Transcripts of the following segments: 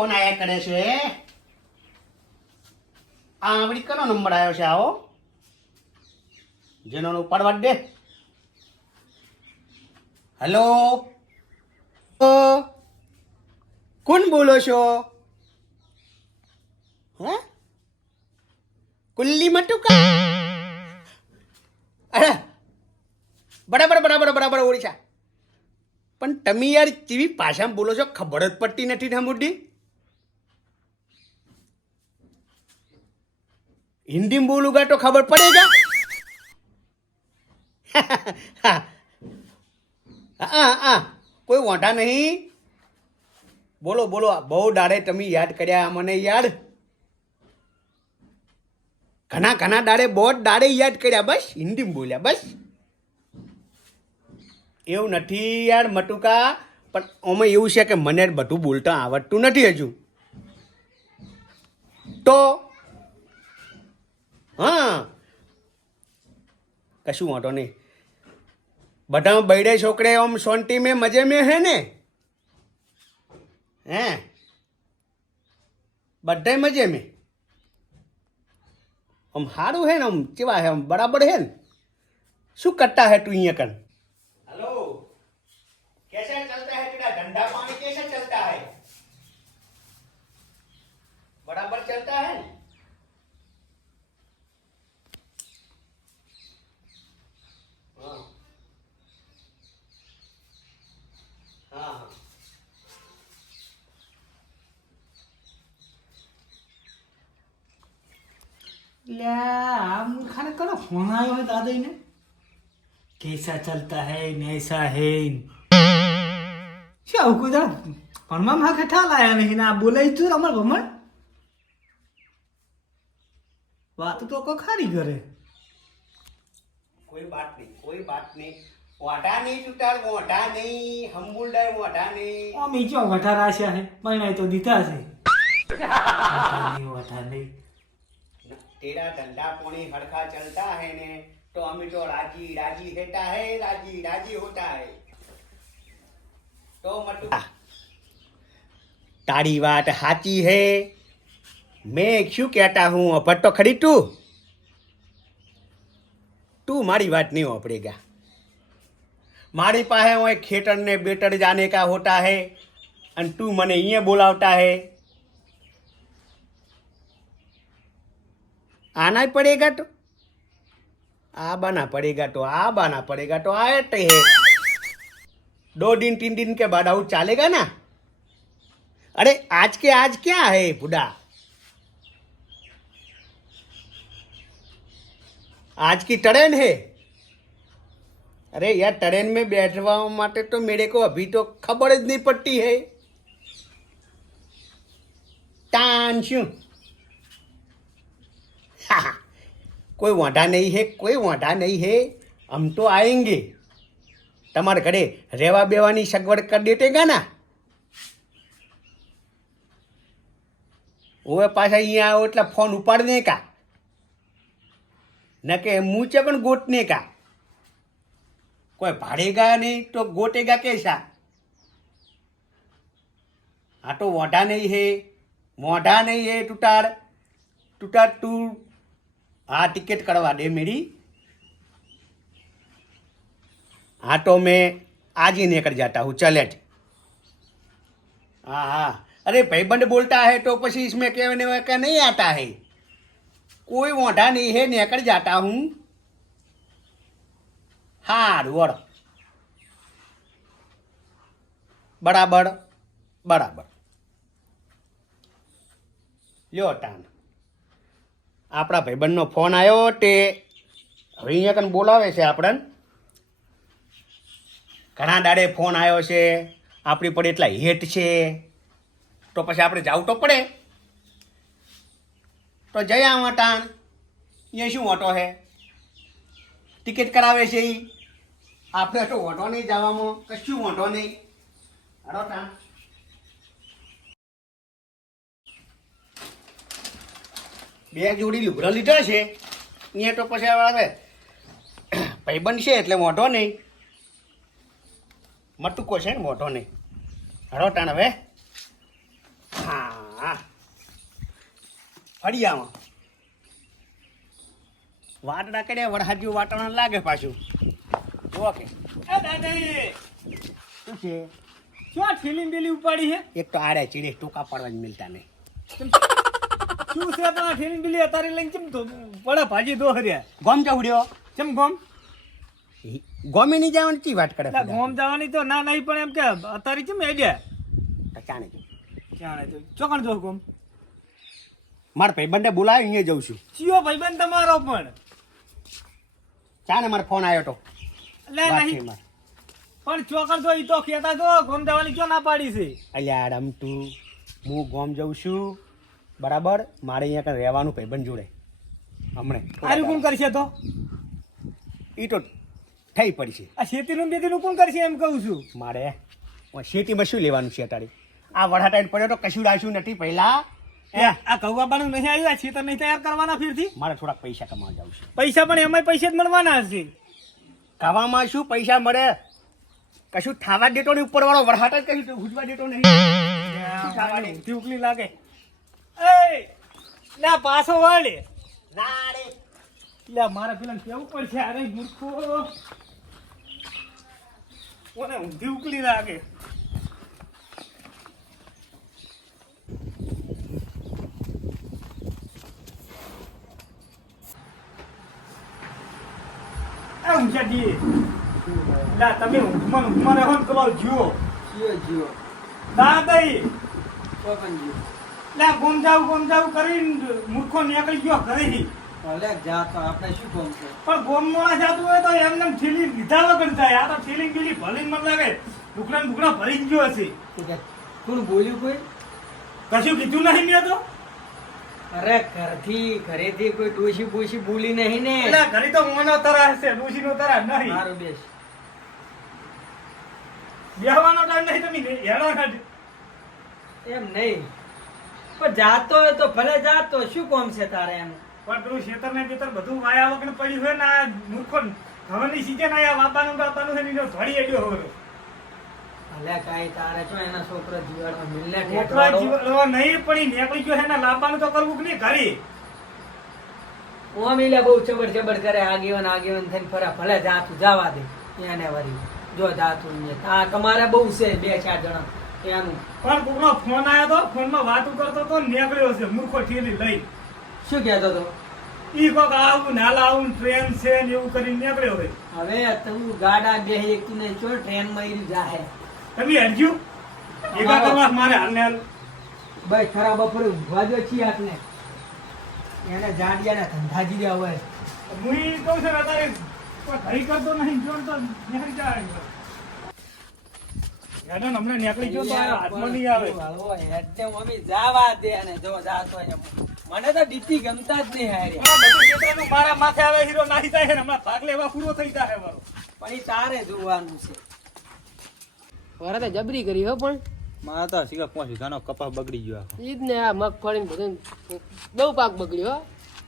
Phone આયા કરે છે? આ વળી કનો નંબર આવ્યો છે? આવો જેનો ઉપાડવા દે. હેલો, કોણ બોલો છો? હે, કુલ્લી મટુકા? અરે બરાબર ઓળીશા. પણ તમે યાર કેવી ભાષામાં બોલો છો ખબર જ પડતી નથી ને મુદ્દી. હિન્દીમાં બોલુંગા તો ખબર પડેગા. હા કોઈ વાંધા નહીં. બોલો બહુ દાડે તમે યાદ કર્યા મને યાર. ઘણા દાડે બહુ દાડે યાદ કર્યા. બસ હિન્દીમાં બોલ્યા બસ. એવું નથી યાર મટુકા, પણ આમાં એવું છે કે મને બધું બોલતા આવડતું નથી હજુ. તો હા કશું વાંધો નહીં. બધા બૈડે છોકરે આમ શાંતિ મેં મજે મેં હે ને? હે બધા મજે મેં? આમ સારું હે ને? આમ કેવા હે? આમ બરાબર હે ને? શું કરતા હે તું અહીંયા કન? हेलो, कैसा चलता है तेरा धंधा पानी? कैसा चलता है? बराबर चलता है? हाँ हाँ. आम खाने करो फोन आयो है दादा ने कैसा चलता है नैसा है क्या कुछ परमा में खठा लाया नहीं ना बोले तू अमर भमर बात तो को खारी करे कोई बात नहीं. वाटा नहीं टूटा, वाटा नहीं हम बोल रहे, वाटा नहीं. ओ मी जो गठा राशा है मैं तो दीता से वठा नहीं तेरा धंधा पानी हड़का चलता है ने तो हमें तो राजी रहता है, राजी होता है. तो मटू तारी बात साची है. मैं क्यों कहता हूँ पर तो खरी तू मारी बात नहीं वापरेगा. मारी पाहे वो खेतर ने बेटर जाने का होता है और तू मने ये बोलावता है. आना ही पड़ेगा तो आना पड़ेगा तो आए तो है. 2 दिन 3 दिन के बाद आउट चलेगा ना. अरे आज के आज क्या है बुढ़ा? आज की ट्रेन है. अरे यार ट्रेन में बैठवा माटे तो मेरे को अभी तो खबर ज नहीं पड़ती है. टान शू कोई वादा नहीं है. हम तो आएंगे. તમારે ઘરે રેવા બેવાની સગવડ કરી દેટેગા ના. ઓવે પાછા અહીંયા આવો એટલે ફોન ઉપાડને કા न के मुँह चकन गोटने का. कोई भाड़ेगा नहीं तो गोटेगा कैसा? हाँ तो मोटा नहीं है टूटार तू. हाँ टिकट करवा दे मेरी. हाँ तो मैं आज ही निकल जाता हूँ. चले. हाँ अरे भाईबंद बोलता है तो पसी इसमें कहने का नहीं आता है. कोई मोटा नहीं है, निकल जाता हूँ. हाँ वड़ बराबर લ્યો ટાણ. આપણા ભાઈબંધનો ફોન આવ્યો તે હવે અહીંયા કન બોલાવે છે આપણને. ઘણા દાડે ફોન આવ્યો છે આપણી પર એટલા હેટ છે તો પછી આપણે જવું તો પડે. તો જઈ આવા ટાણ. અહીંયા શું વાંટો છે? ટિકિટ કરાવે છે એ. આપણે તો વાંટો નહીં જવામાં, કશું વાંટો નહીં. હરો ટાણ. બે જોડી લુગડા લીધા છે અહીંયા તો પછી હવે ભાઈબંધ છે એટલે મોઢો નહીં. મટુકો છે ને મોઢો નહીં. હરો ટાણ હવે. હા હા ફળિયામાં વાટડા કર્યા વરહાજ્યું વાટણ લાગે પાછું ઓકે એ દાદાઈ શું છે શું આ ઠેલી બેલી ઉપાડી છે એક તો આડે ચીડે ટૂંકા પાડવા જ મિલતા નહીં શું છે પણ આ ઠેલી બેલી અતારે લઈને કેમ તો પડા ભાજી દો હર્યા ગોમ જવડ્યો કેમ ગોમ ગોમે નહીં જવાની ચી વાત કરે એટલે ગોમ જવાની તો ના નહીં પણ એમ કે અતારે કેમ આઈડિયા તો ચાણે જો ક્યાં ચોકણ જો ગોમ મારા ભાઈબંધને બોલાવી અહીંયા જઉં છું ચિયો ભાઈબંધ તમારો પણ ચાને મારો ફોન આવ્યો તો એટલે નહીં પણ ચોકણ જો ઈ તો ખેતા જો ગોમ જવાની ક્યાં ના પાડી છે અલ્યા આડમ તું હું ગોમ જઉં છું બરાબર મારે અહીંયા કંઈ રહેવાનું ભાઈબંધ જોડે હમણે આર્યું કોણ કરશે તો એ તો થઈ પડી છે આ શેતીનું બેતીનું કોણ કરશે એમ કહું છું મારે શેતીમાં શું લેવાનું છે અટાડી આ વડાટાઈને પડ્યો તો કશું રાખ્યું નથી પહેલા આ કૌવાબાનું નહીં આવ્યું આ ખેતર નહીં તૈયાર કરવાના ફીરથી મારે થોડાક પૈસા કમાવા જાવ છે પૈસા પણ એમાંય પૈસા જ મળવાના હશે ખાવામાં શું પૈસા મળે કશું થાવા દેતો નહીં ઉપર વાળો વરસાદ જ કશું ભૂજવા દેતો નહીં ઉકલી લાગે એ ના પાછો વાળે ના રે લે મારે પેલા કેવું પડશે અરે મૂર્ખો કોને ઊંધી ઉકલી લાગે એ ઊંચા દીએ લા તમે ઊંઘમાં રહો ને પેલો જીવો દાદાઈ લે ગોમ જાવ કરીને મૂર્ખો નીકળી ગયો ઘરેથી પણ ગોમ મોડા જાતું હોય તો એમને ઠેલી લીધા વગર જાય આ તો ઠેલી ગયેલી ભલી મને લાગે ઢુકડા ભરી જ ગયો હશે કોણ બોલ્યું કોઈ કશું કીધું નહીં મેં તો અરે ઘરેથી કોઈ ડોશી બોશી બોલી નહીં ને એટલે ઘરે તો મોનો તરા હશે ડોશી નો તરા નહીં મારું બેસ બેહવાનો ટાઈમ નહીં તમે હેડો કાઢ એમ નહીં પણ જાતો હોય તો ભલે જાતો શું કોમ છે તારે એમ પણ પેલું ખેતર ને બેતર બધું વાયા વગર પડ્યું હોય ને આ મૂર્ખો હવાની સીઝન આયા બાપાનું છે ને ધોળી એડ્યો હોય ભલે કાંઈ તારે તો એના છોકરો જીવાડો મિલને એટલા ઠેકવાડો. જીવડો નહીં પડી નીકળી ગયો છે ને લાવવાનું તો કરવું કે નહીં ઘરે ઓમ ઈલે બહુ ચબડ કરે આગેવાન થઈને ફરા ભલે જાતું જવા દે એને વરી જો જાતું ને આ તમારે બહુ છે 2-4 જણા એનું પણ કોકનો ફોન આવ્યો તો ફોનમાં વાતું કરતો તો નીકળ્યો છે મૂર્ખો ઠેલી લઈ શું કહેતો તો ઈ કોક આવું નાલા આવું ટ્રેન છે ને એવું કરીને નીકળ્યો હોય હવે તું ગાડા બેહી એક ને ચો ટ્રેન માં ઈ જાહે તમે હરજ્યું ભેગા કરવા મારે હાલને હાલ ભાઈ ખરા બપોરે ઊંઘવા જો છીએ આપને એને જાડિયાના ધંધા જીર્યા હોય હું ઈ કહું છું અત્યારે કોઈ ઘરી કરતો નહીં જો તો નીકળી જાય હેડો ને હમણાં નીકળી ગયો તો આ હાથમાં નહીં આવે વાળો હેડે મમ્મી જાવા દે અને જો જાતો હોય એમ. મને તો ડીપી ગમતા જ નહીં હારે આ બધું ખેતરનું મારા માથે આવે હીરો નાહી જાય છે ને હમણાં ભાગ લેવા પૂરો થઈ જાય મારો પણ ઈ તારે જોવાનું છે વરાતે જબરી કરી હો પણ મારા તો સીધા 5 વીઘાનો કપાસ બગડી ગયો આખો. ઈ જ ને આ મગફળી ને બધું બહુ પાક બગડ્યો હો.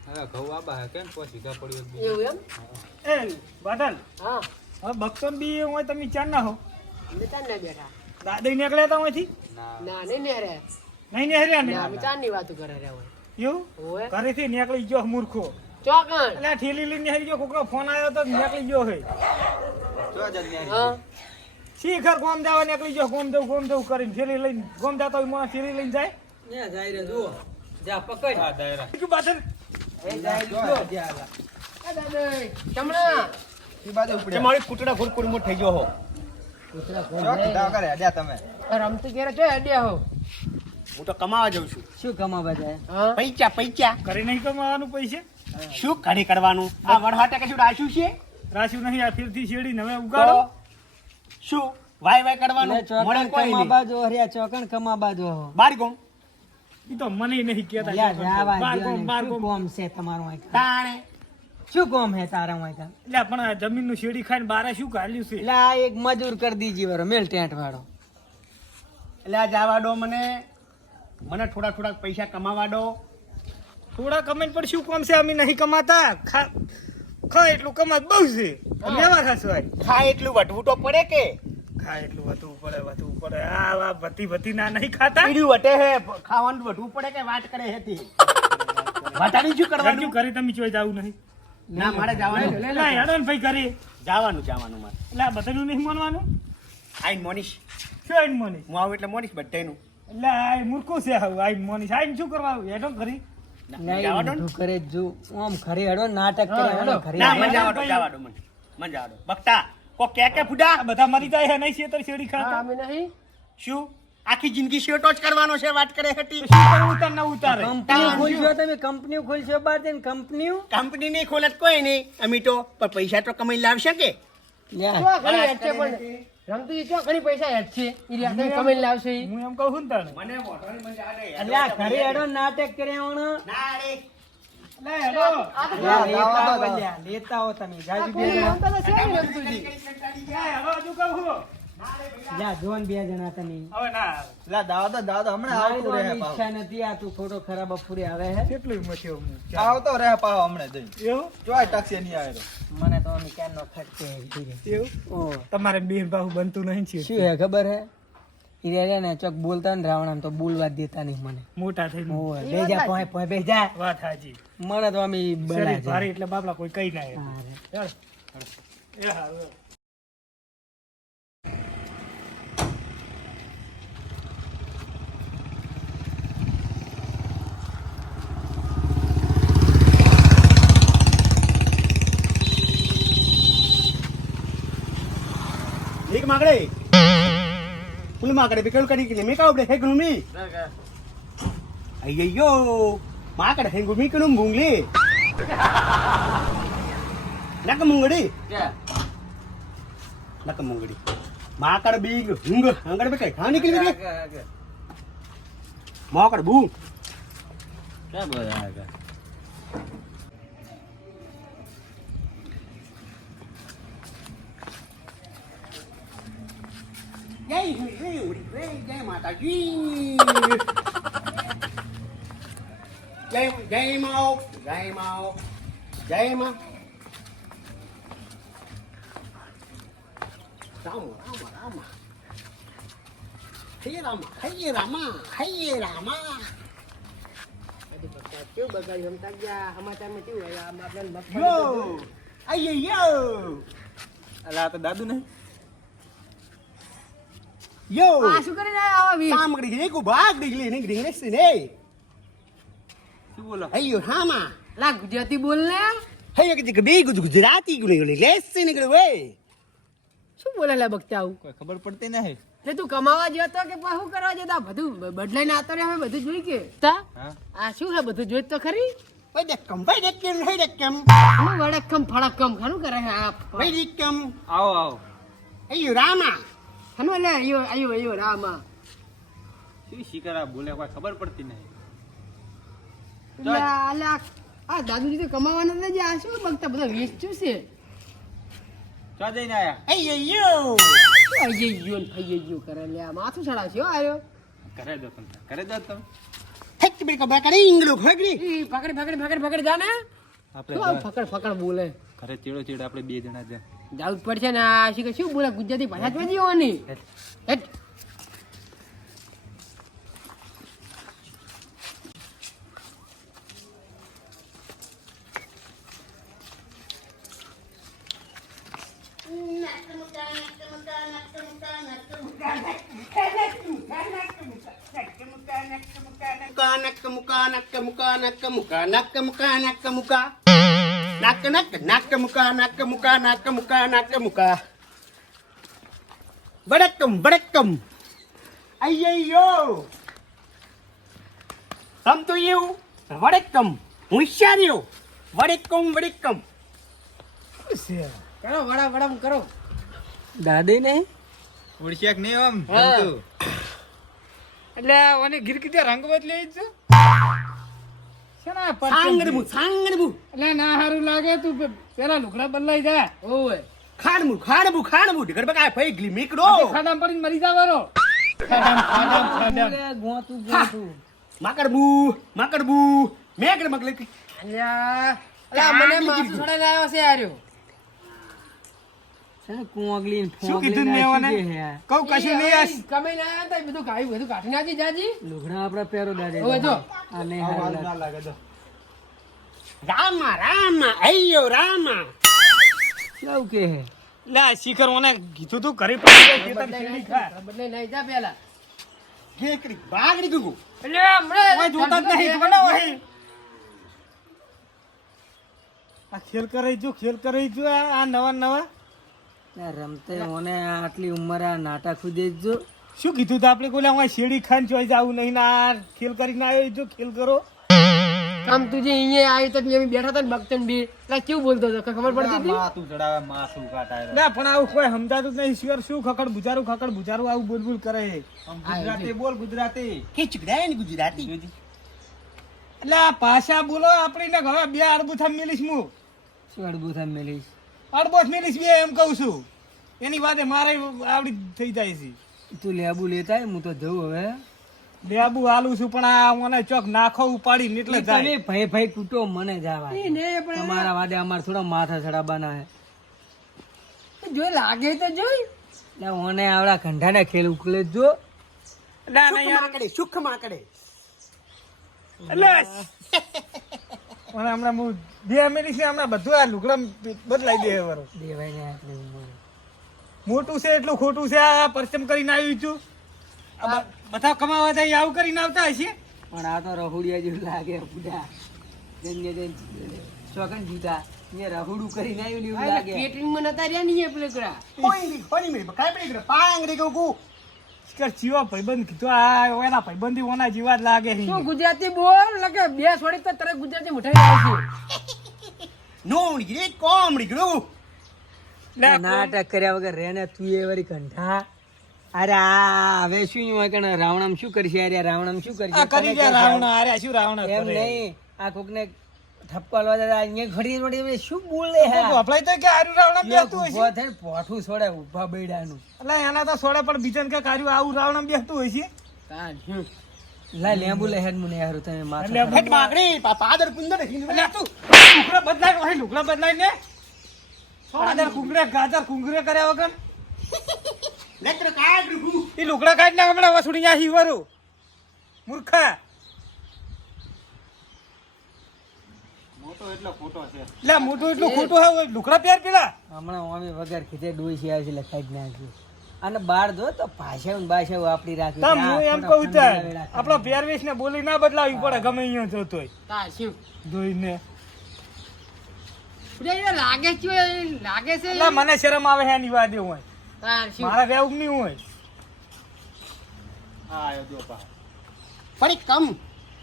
હવે ઘઉં આબા હે કેમ 5 વીઘા પડ્યું એક એવું એમ એ બાદલ હા હવે બક્ષો બી હોય તમે ચાર ના હો બેટા ને બેઠા દાદા નીકળ્યા હતા અહીંથી ના ના નહીં ને રે નહીં નીકળ્યા ને ના અમે ચાંદની વાતો કરે રે હોય એવું ઓએ ઘરેથી નીકળી ગયો મૂર્ખો ચોકણ એટલે આ ઠેલી લઈને નીકળી ગયો કોકનો ફોન આવ્યો તો નીકળી ગયો હે જો જદ ન્યારી. હા શીખર ગોમ જવા નીકળી ગયો ગોમ જવું કરીને ઠેલી લઈને ગોમ જતો હોય મોણા ઠેલી લઈને જાય ને જાય રે જુઓ જા પકડ આ દાયરા શું બાદલ એ જાય રે જો જ્યાં આ દાદા ચમણા તે મારી કૂતરા ગુરકુરમુટ થઈ ગયો હો કૂતરા જો કોણ કીધા કરે અડ્યા તમે રમતું ઘેરે છો અડ્યા હો હું તો કમાવા જાઉં છું શું કમાવા જાય હા પૈચા ઘરે નહીં કમાવાનું પૈસે શું ઘરે કરવાનું આ વરહાટે કશું રાખ્યું છે રાખ્યું નહીં આ ફીરથી શેડી હવે ઉગાડો તો શું વાય કરવાનું એટલે ચોકણ મળે કોઈ નહીં કમાવા જો હરિયા ચોકણ કમાવા જો બાર ગોમ ઈ તો મને નહીં કેતા લ્યા જાવા બાર દ્યો ગોમ, ને. બાર શું ગોમ. કોમ છે તમારું અહીં તાણે શું કોમ હે તારા અહીં એટલે પણ આ જમીનનું શેડી ખાઈને બારે શું ગાલ્યું છે એટલે આ એક મજૂર કરી દીજી વરો મેલ ટેન્ટ વાળો એટલે આ જવા દો મને થોડા પૈસા કમાવા દો થોડા કમેન્ટ પર શું કામ છે અમે નહીં કમાતા ખા એટલું કમાત બહુ છે લેવા ખાસવાય ખા એટલું વટવું તો પડે કે ખા એટલું વધવું પડે આ વધી ના નહીં ખાતા પીડ્યું વટે હે ખાવાનું વધવું પડે કે વાત કરે હેતી વાટાની શું કરવાનું ઘરે તમે ચોઈ જાવું નહીં ના મારે જવાનું લે હેડો ને ભાઈ ઘરે જવાનું મારે એટલે આ બધાનું નહીં માનવાનું આઈન મોનીશ શું આઈને મોની હું આવું એટલે મોનીશ બધાયનું એટલે આ મૂર્ખું છે આવું આઈને મોની આઈને શું કરવા આવું હેડો ઘરે નહીં બધું કરે જ જો આમ ઘરે હેડો નાટક કરે હેડો ઘરે ના મને મને જવા દો બકતા કો કે ફુડા આ બધા મરી જાય નહીં શેતર શેડી હા, ખાતા અમે નહીં શું આખી જિંદગી શેટો જ કરવાનો છે વાત કરે હતી શું કરવું ઉતાર ના ઉતારે કંપનીઓ ખોલશો તમે કંપનીઓ ખોલશો બહાર જઈને કંપનીઓ કંપની નહીં ખોલત કોઈ નહીં અમે તો પણ પૈસા તો કમાઈ લાવશે કે લ્યા ચો ઘણી હેડ છે પણ રમતુજી ચો ઘણી પૈસા હેડ છે ઈ રહ્યા તમે કમાઈને લાવશે ઈ. હું એમ કહું ને તને મને મોઢાની મજા આવે અલ્યા ઘરે હેડો નાટક કરે હમણો ના રે લે હેડો લેતા હો તમે જાજુ બે કોઈ જણા રમતા તો છે નહીં રમતુજી. લે હેડો હજુ કહું જા જોન બે જણા તમે હવે ના લા દાદા હમણાં મારી તો આવતું રહે આની પાવ ઈચ્છા નથી આ તું ખોટો ખરાબ અફુરે આવે હે કેટલું મથ્યો હું આવતો રહે પાવ હમણાં જઈ એવું જોય ટક્સે નહીં આવ્યો મને તો આમ ક્યારનો ખટકે છે. એવું ઓ તમારે બેન બાહુ બનતું નહીં છે શું હે ખબર હે ઈ રહ્યા ને ચોક બોલતા ને રાવણ તો બોલવા જ દેતા નહીં મને મોટા થઈને ઓય બેજા પોય પોય બેજા વાત હાજી મને તો આમ ઈ બળા શરીર છે ભારી એટલે બાપલા કોઈ કઈ ના હારે. એ હારું એક માગડે ફૂલ માગડે બિકલ કરી કે મે કાવડે હે ગુમી અయ్యయ్యో માકડે હે ગુમી કણું ભૂંગલી નક મુંગડી નક મુંગડી માકડ બીગ હુંગ અંગડ બે કઈ ખા નીકળી ગઈ માકડ બુ ક્યાં બધા આગળ જય માતાજી જય માઓ જય માઓ જય માં રામ રામ રામ હે રામ હે રામા હે રામા બધી બકા કેવું બગાડ્યું રમતા ગયા સમાચારમાં કેવું આવ્યું આમ આપણને મગફળી યો અయ్యయ్యో અલા આ તો દાદુ નહીં યો આ શું કરીને આવા વી સામગ્રી ને કો ભાગ દીગલી ને ગ્રીંગને સિને શું બોલો અయ్యో હામા લા ગુજરાતી બોલ ને હે કે બે ગુજરાતી ગુને લેસી નીકળે વે શું બોલે લા બકતા આવું કોઈ ખબર પડતી નહીં એટલે તું કમાવા જતો કે શું કરવા જતા બધું બદલાઈને આતો રે હવે બધું જોઈ કે તા હા આ શું હે બધું જોઈ તો ખરી ભાઈ દેખમ હે દેખમ હું વડકમ ફળકમ ઘણું કરે છે આ ભાઈ દેખમ આવો આવો અయ్యో રામા હનો લે અયો રામા શું શીકરા બોલે કોઈ ખબર પડતી નહીં એટલે આ દાદુજી તો કમાવાના નથી આ શું બગતા બધા વેચ્યું છે ચા જઈને આયા અయ్యయ్యో અయ్యయ్యో કરે લે આ માથું ચડાવશે હો આયો કરે દો તમે કરે દો તમે હેક બે કબા કરી ઇંગલો ફગરી ઈ પકડી જાને આપણે શું આમ ફકડ બોલે ઘરે ચેડો ચેડ આપણે બે જણા જ જાવું જ પડશે ને આ શું બોલે ગુજરાતી ભાષા જ જીવવાની હેટ વડકમ અయ్యయ్యో સમતું એવું વડકમ હોશિયારીઓ વડકમ કરો વડા કરો દાદી નહીં ઓળશ્યાક નહીં આમ હા. જમતું. એટલે ઓને ગિરકીતે રંગ બદલી છે શેના સાંગડમું એટલે ના હારું લાગે તું પેલા લુગડા બદલાઈ જાય ઓય ખાડમું ઢગર બકા ફઈ ગલી મીકડો ખાડામાં પડીને મરી જવાનો ખાડામ ગોતું માકડબુ મેકડ મગલે અલ્યા મને માથું ચડાઈને આવ્યો છે આર્યો કોંગલી ને શું ફોંગલી કીધું ના મેં શું એને? કે હે? કહું કશું નહીં આ કમાઈ ના આવ્યા તા એ બધું કાઢી બધું કાઢી નાખી જાજી લુગડા આપડા પહેરો દાદે હવે જો. આ નહીં આવું હારું હારું ના લાગે. લાગે જો. રામા રામા અయ్యో રામા કેવું કે હે? લે આ શિખર મને કીધું તું ઘરે પડી જાય ખેતર શેરડી ખા. બદલે નહીં જા પેલા કેકડી બાગડી ગુગુ એટલે હમણાં ઓય જોતા જ નહીં ખબર ના હોય. આ ખેલ કરાઈ જો ખેલ કરાઈ જો આ નવા નવા લે રમતે મને આટલી ઉંમરે આ નાટા ખુદે જ જો. શું કીધું તું આપણે કોલે હું શેરડી ખાન ચોઈ જાવું નહીં ના આ ખેલ કરીને આવ્યો જો ખેલ કરો. કામ તુજે અહીંયા આવી તો અમે બેઠા હતા ને બગતન બી એટલે કેવું બોલતો હતો ખબર પડતી હતી માથું ચડાવે માથું કાટાય ના પણ આવું કોઈ સમજાતું જ નહીં શિવર શું ખકડ બુજારું આવું બોલ બોલ કરે. ગુજરાતી બોલ ગુજરાતી કે ચુકડાય ને ગુજરાતી એટલે આ ભાષા બોલો આપણી ને હવે બે અડબુથા મેલીશ હું શું અડબું થાય મેલીશ? અડબોથ મેલીશ બે એમ કહું છું. એની વાતે મારે આવડી થઈ જાય છે. તું લેબુ લેતા આય, હું તો જઉં હવે. લેબુ આલું છું પણ આ મને ચોક નાખો ઉપાડી એટલે તમે જાય. ભાઈ ભાઈ કૂટો મને જવા એ ને પણ તમારા વાદે અમારે થોડા માથા ચડાવવાના હે. જો લાગે તો જોઈ એટલે ઓને આવડા કંઠાના ખેલ ઉકલે જ જો. ના સુખ ના યાર માકડે સુખ માકડે એટલે મને હમણાં હું બે મેલીશ ને હમણાં બધું આ લુગડા બદલાઈ દે વરો. દેવાય ને આટલી ઉંમરે. મોટું છે એટલું ખોટું છે આ પરચમ કરીને આવ્યું છું. આ બધા કમાવા જાય આવું કરીને આવતા હશે. પણ આ તો રહોડિયા જેવું લાગે બુડા. ચોકન જીતા ને રહોડું કરીને આવ્યું ને એવું લાગે. કેટરિંગમાં નતા રહ્યા નહીં એ પેલા કોઈ મી કાઈ પડી ગયો પાંગડી ગુગુ કર ચીવો ભાઈબંધ કીધું આ એના ભાઈબંધી ઓના જીવા જ લાગે છે. શું ગુજરાતી બોલ લાગે બે છોડી તો તરત ગુજરાતી મુઠાઈ આવશે નો ઉડી કોમડી ગયો લે, નાટક કર્યા વગર રેને તું એ વળી કંઠા. અરે આ હવે શું હોય કે રાવણામ શું કરશે? અરે રાવણામ શું કરશે? આ કરી ગયા રાવણા અરે શું રાવણા એમ કરે? નહીં, આ કોકને ઠપકો આલવા જતા અહીંયા ઘડી ઘડી શું બોલે હે? તો ગોફળાઈ તો કે આરું રાવણા બેસતું ઊભો હશે. થઈને પોઠું છોડે ઊભા બૈડાનું. એટલે એના તો સોડે પણ બીજાને કે આરું આવું રાવણા બેસતું હોય છે. લા લેબુ લે હેડ મુને હારું તમે માથા એટલે ચડાવો. હટ માકડી પાદર કુંદર એટલે તું લુગડા બદલાય હોય લુગડા બદલાય ને ગાજર કુંગરે કર્યા વગર લેત્ર કાગડી ગુગુ એ લુગડા કાઢ ને હમણાં વસુડી ન્યા હિવરું મૂર્ખા. મોટો એટલો ખોટો છે એટલે મોટું એટલું ખોટું હોય લુગડા પહેર પેલા. હમણાં ઓમી વગર ખીચે ડોસી આવે છે લખાઈ જ નાખ્યું. અને બાર જો તો ભાષા ભાષા વાપરી રાખી. તમ હું એમ કહું ચાલ આપણો પહેરવેશ ને બોલી ના બદલાવી પડે ગમે અહીંયા જોતોય તા શું જોઈને. લાગે છે લાગે છે એટલે મને શરમ આવે છે એની વાદે હોય તાર શું મારા વેવું નહીં હોય. હા આયો જો પા પડી કમ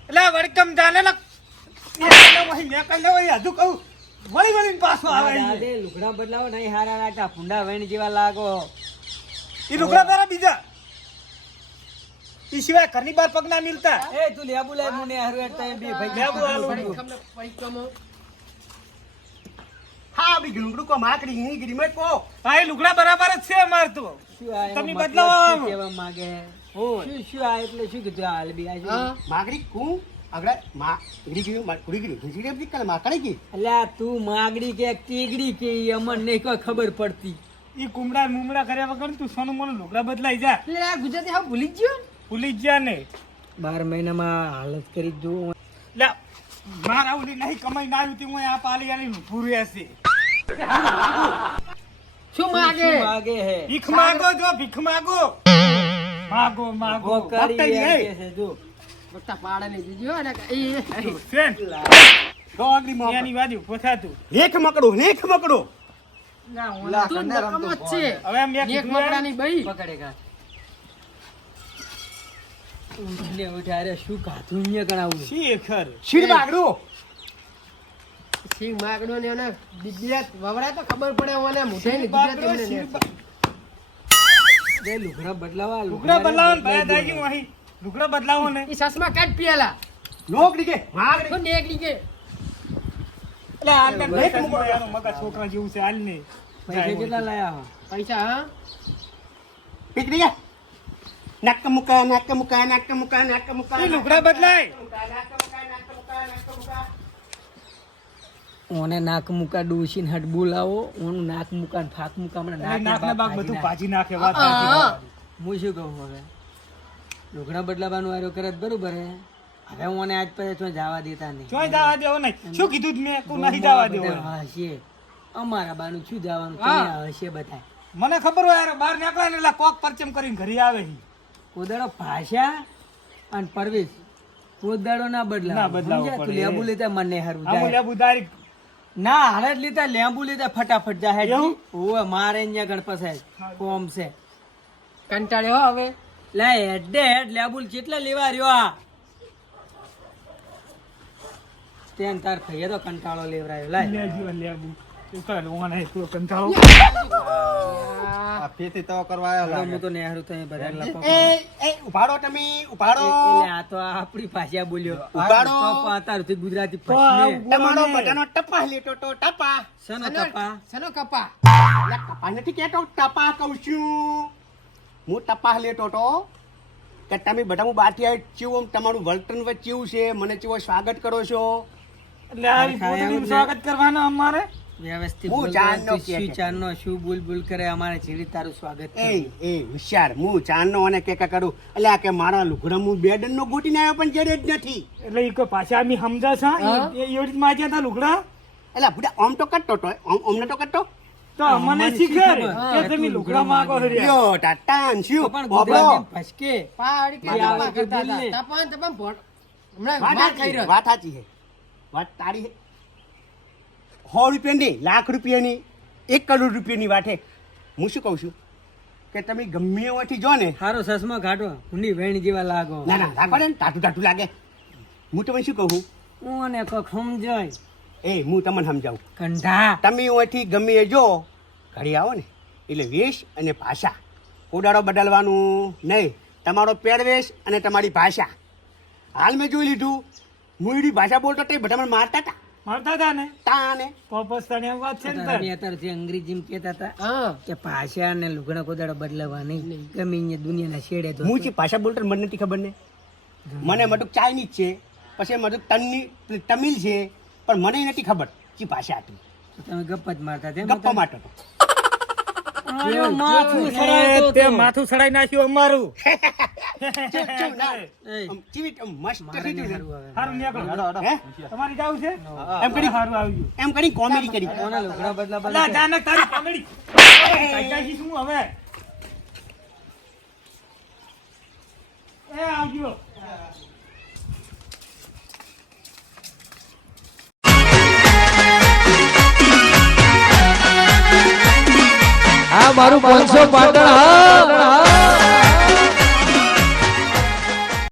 એટલે વડકમ જાને ને મેં કઈ લેવો હજુ કહું વળી વળીને પાછો આવે છે. દાદે લુગડા બદલાવો નહીં હારા લાગતા ભૂંડા વેણ જેવા લાગો. એ લુગડા પહેરા બીજા એ સિવાય ઘરની બહાર પગ ના મિલતા. એ તું લેબુ લે મુને હારું હેડ તમે બે ભાઈ લેબુ આલું. હા બી ગુંગડુ કો માકડી ની ગીરી મે કો હા એ લુગડા બરાબર જ છે અમાર તો. શું આ એનો તમે મતલબ બદલાવો શું આવો. કહેવા માંગે હે? શું શું આ એટલે શું કીધું આ હાલ બી આ શું? હા માકડી કુ આગળ મા ગીરી ગીરી ગુડી ગીરી ગીરી બી કલ માકડી કી અલ્યા તું માગડી કે ટીગડી કે ઈ અમને નહીં કોઈ ખબર પડતી. ઈ કુમડા મુમડા કર્યા વગર તું સોનું મોનું લુગડા બદલાઈ જા. એટલે આ ગુજરાતી હા ભૂલી જ ગયો ભૂલી જ જા ને. 12 મહિનામાં હાલત કરી જ જોઉં. લે મારા ઓલી નહીં કમાઈ ના આવી હું આ પાલી આલી પૂરી હશે. શું માગે શું માગે હે? ભીખ માગો જો ભીખ માગો માગો માગો ગોકારી ભક્તની એમ હે. કે છે જો. બટ્ટા પાડા ને દીજો અને એ ફેન ગોગડી મો એની વાદી ઉભો થા તું. લેખ મકડો તું નકમો જ છે હવે મેં એક કીધું મકડાની બઈ પકડેગા. ઉઠને ઉઠે અરે શું કાધું અહીંયા કણાવું. શેખર શીર બાગડો સિંહ માગડો ને એને બિદિયાત વવરાય તો ખબર પડે ઓને મુઠે ને ગુજરાતી મને ને બે લુગડા બદલાવા લુગડા બદલાવો ને ભાઈ દાગી અહીં લુગડા બદલાવો ને ઈ સસમા કાઢ પિયાલા નોકડી કે માગડી તો નેકડી કે એટલે હાલને લેખ મૂકો યાર મગા છોકરા જેવું છે હાલને. પૈસા કેટલા લાયા હો? પૈસા હા પીકડી કે નક મુકા એ લુગડા બદલાય. ઓને નાક મુકા ડોશીને હટ બોલાવો ઓનું નાક મુકા ને ફાક મુકા હમણાં એટલે નાકના નાકના ભાગ ભાગ બધું ભાજી ભાજી નાખે વાત સાચી હા. તમારી. હું શું કહું હવે લુગડા બદલાવાનું આર્યો કરે તો બરોબર હે હવે ઓને આજ પછી તો જવા દેતા નહીં ચોય જવા દેવો નહીં. શું કીધું જ મેં? કોઈ નહીં જવા દેવો. બધા હશે અમારા બાનું શું જવાનું હા. તમે હશે બધા મને ખબર હોય યાર, બહાર નીકળે ને એટલે કોક પરચમ કરીને ઘરે આવે છે. કોદાડો ભાષા અને પરવેશ કોદાડો ના બદલાવો ના બદલાવો સમજ્યા? તું પડે. લેબુ લેતા મને હારું આ જાય. બોલ્યા બુધારી ના હાલ જ લેતા લેબુ લેતા ફટાફટ જાહે એવું? ઓવે મારે અહીંયા ગણપત કોમ છે કંટાળ્યો હો હવે લે હેડે હેડ લેબુ કેટલા લેવા રહ્યો આ તેન તાર ખાઈએ તો કંટાળો લેવરાયો લાય લેજો લેબુ. તું કર, ઓને તું કંટાળો. આ ફેથી તવા કરવા આવ્યો હવે લાગે. હું તો નેહરું તો અહીં બધા લપકો. એ ઉભાડો તમે ઉભાડો એટલે આ તો આપણી ભાષા બોલ્યો ઉપાડો. તો અત્યારથી ગુજરાતી તો ભાષા તમારો બધાનો ટપા લેતો તો ટપા શેનો કપા સનો કપા એટલે ટપા નથી કહેતો ટપા કહું છું હું ટપા લેતો તો કે તમે બધા હું બાથી આવી ચેવું તમારું વર્તન વચ્ચે ચેવું છે મને ચેવો સ્વાગત કરો છો એટલે આ પોતાનું સ્વાગત કરવાનું અમારે. વ્યવસ્થિત હું બોલવાનું, ચાંદનો તું કે શું છે. ચાંદનો શું બોલ કરે અમારે ચીડી તારું સ્વાગત એ કરવું. એ હોશિયાર હું ચાંદનો અને કે કરું એટલે આ કે મારા લુગડા હું બેડનનો ગોટીને આવ્યો પણ જડે જ નથી એટલે ઈ કોઈ પાછા અમે સમજાશે એ એવી રીતે માજ્યા હતા લુગડા. એટલે બુડા આમ તો કરતો તો અમને તો કરતો તો અમને શીખે કે તમે લુગડા માગો છો રે. યો ટાટાન તો શું પણ બોબડો ગુજરાતી ભસકે પાડી કે બરાબર, તપા કરતા દિલ્હી. હતા તપા ને તપા ભોળ હમણાં વાત માર ખાઈ સાચી, રહ્યો વાત સાચી છે વાત તારી છે 100 રૂપિયાની લાખ રૂપિયાની 1 કરોડ રૂપિયાની વાત છે હું શું કહું છું કે તમે ગમે એવાથી જો ને હારો સસમા કાઢો હુંડી વેણ જેવા લાગો ના ના રાખો ને ટાટું ટાટું લાગે હું તમને શું કહું ઓને કોક સમજાય એ હું તમને સમજાવું કંઢા તમે એવાથી ગમે એ જો ઘડી આવો ને એટલે વેશ અને ભાષા કોડાળો બદલવાનું નહીં તમારો પહેરવેશ અને તમારી ભાષા હાલ મેં જોઈ લીધું હું એની ભાષા બોલતો તે બધા મને મારતા હતા મારતા હતા ને તાને તો પસ્તાની એમ વાત છે ને તાર. તમે અત્યારથી અંગ્રેજીમાં કહેતા હતા હા કે ભાષા અને લુગડા કોદાડો બદલાવા નહીં ગમે અહીંયા દુનિયાના શેડે તો હું જે ભાષા બોલતો મને નથી ખબર ને મને મટુક ચાઇનીઝ છે પછી મટુક તમિલ છે પણ મને નથી ખબર જે ભાષા હતી તમે ગપ્પા જ મારતા તેમ ગપ્પા માટે તો આનો માથું એ સડાવતો તે હતો. માથું સડાઈ નાખ્યું અમારું. એય, ચીવી મસ્ત મારે થઈ નહીં ગયું. હારું હવે. સારું નીકળો. હે? તમારી જાવ છે એમ કરી સારું આવ્યું. એમ કરી કોમેડી કરી કોના લુગડા બદલા અલા, બદલા અચાનક તારી કોમેડી. કાઢી શું હવે? એ આવજો. આ મારું 500 પાટણ હા